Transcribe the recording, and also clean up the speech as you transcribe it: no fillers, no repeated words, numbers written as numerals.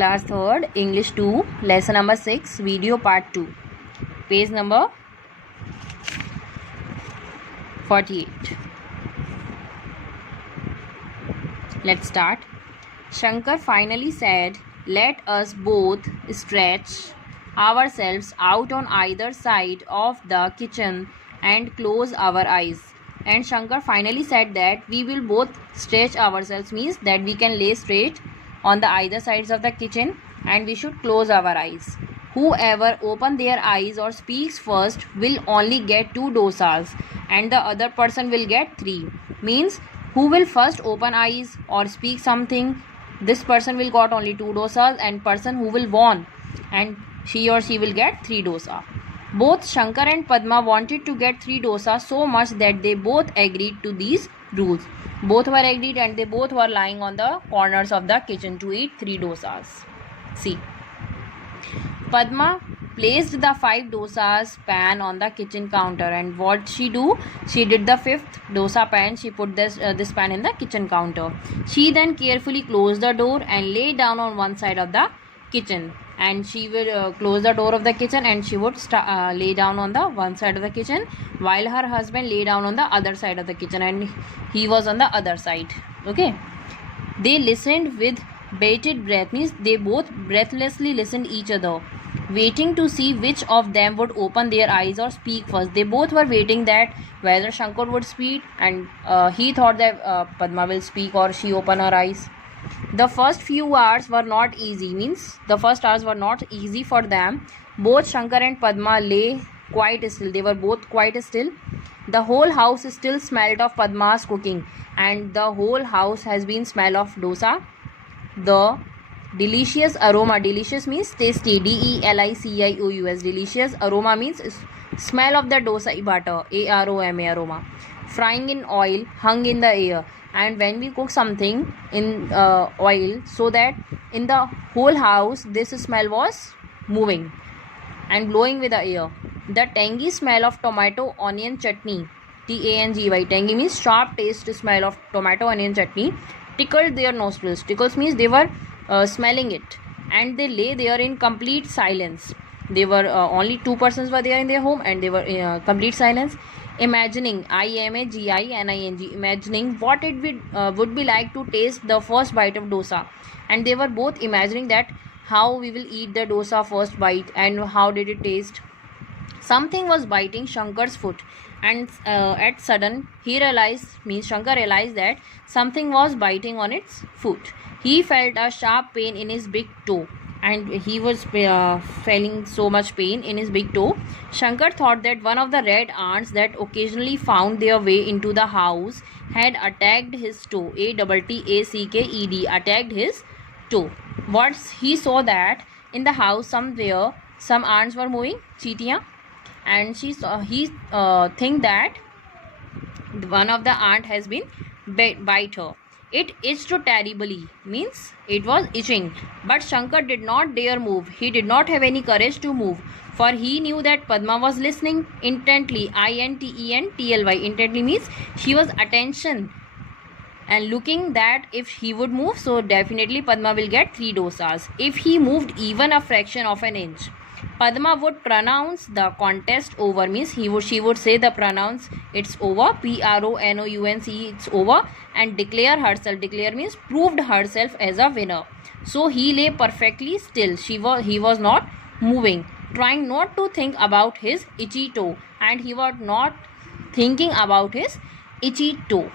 Class 3rd, English 2, lesson number 6, video part 2, page number 48. Let's start. Shankar finally said, "Let us both stretch ourselves out on either side of the kitchen and close our eyes." And Shankar finally said that we will both stretch ourselves, means that we can lay straight on the either sides of the kitchen and we should close our eyes. Whoever open their eyes or speaks first will only get 2 dosas and the other person will get 3. Means who will first open eyes or speak something, this person will got only 2 dosas, and person who will won and she or she will get 3 dosa. Both Shankar and Padma wanted to get 3 dosas so much that they both agreed to these rules. Both were agreed and they both were lying on the corners of the kitchen to eat 3 dosas. See. Padma placed the 5 dosas pan on the kitchen counter, and what she do? She did the 5th dosa pan. She put this pan in the kitchen counter. She then carefully closed the door and lay down on one side of the kitchen. And she will close the door of the kitchen and she would lay down on the one side of the kitchen, while her husband lay down on the other side of the kitchen and he was on the other side. Okay. They listened with bated breath, means they both breathlessly listened each other, waiting to see which of them would open their eyes or speak first. They both were waiting that whether Shankar would speak, and he thought that Padma will speak or she open her eyes. The first few hours were not easy, means the first hours were not easy for them. Both Shankar and Padma lay quite still. They were both quite still. The whole house still smelled of Padma's cooking, and the whole house has been smell of dosa. The delicious aroma, delicious means tasty, DELICIOUS, delicious aroma means smell of the dosa batter, AROMA, aroma, frying in oil hung in the air. And when we cook something in oil, so that in the whole house this smell was moving and blowing with the air. The tangy smell of tomato onion chutney, TANGY, tangy means sharp taste smell of tomato onion chutney, tickled their nostrils. Tickles means they were smelling it, and they lay there in complete silence. They were only 2 persons were there in their home, and they were in complete silence, imagining, IMAGINING, imagining what it would be like to taste the first bite of dosa. And they were both imagining that how we will eat the dosa first bite and how did it taste. Something was biting Shankar's foot, and at sudden Shankar realized that something was biting on its foot. He felt a sharp pain in his big toe, and he was feeling so much pain in his big toe. Shankar thought that one of the red ants that occasionally found their way into the house had attacked his toe, ATTACKED, attacked his toe. Once he saw that in the house somewhere some ants were moving, cheetiyan, and he think that one of the ant has been bite her. It itched terribly, means it was itching. But Shankar did not dare move. He did not have any courage to move, for he knew that Padma was listening intently, INTENTLY. Intently means she was attention and looking that if he would move, so definitely Padma will get 3 dosas. If he moved even a fraction of an inch, Padma would pronounce the contest over, means she would say the pronounce it's over, PRONOUNCE, it's over, and declare herself, declare means proved herself as a winner. So he lay perfectly still. He was not moving, trying not to think about his itchy toe, and he was not thinking about his itchy toe.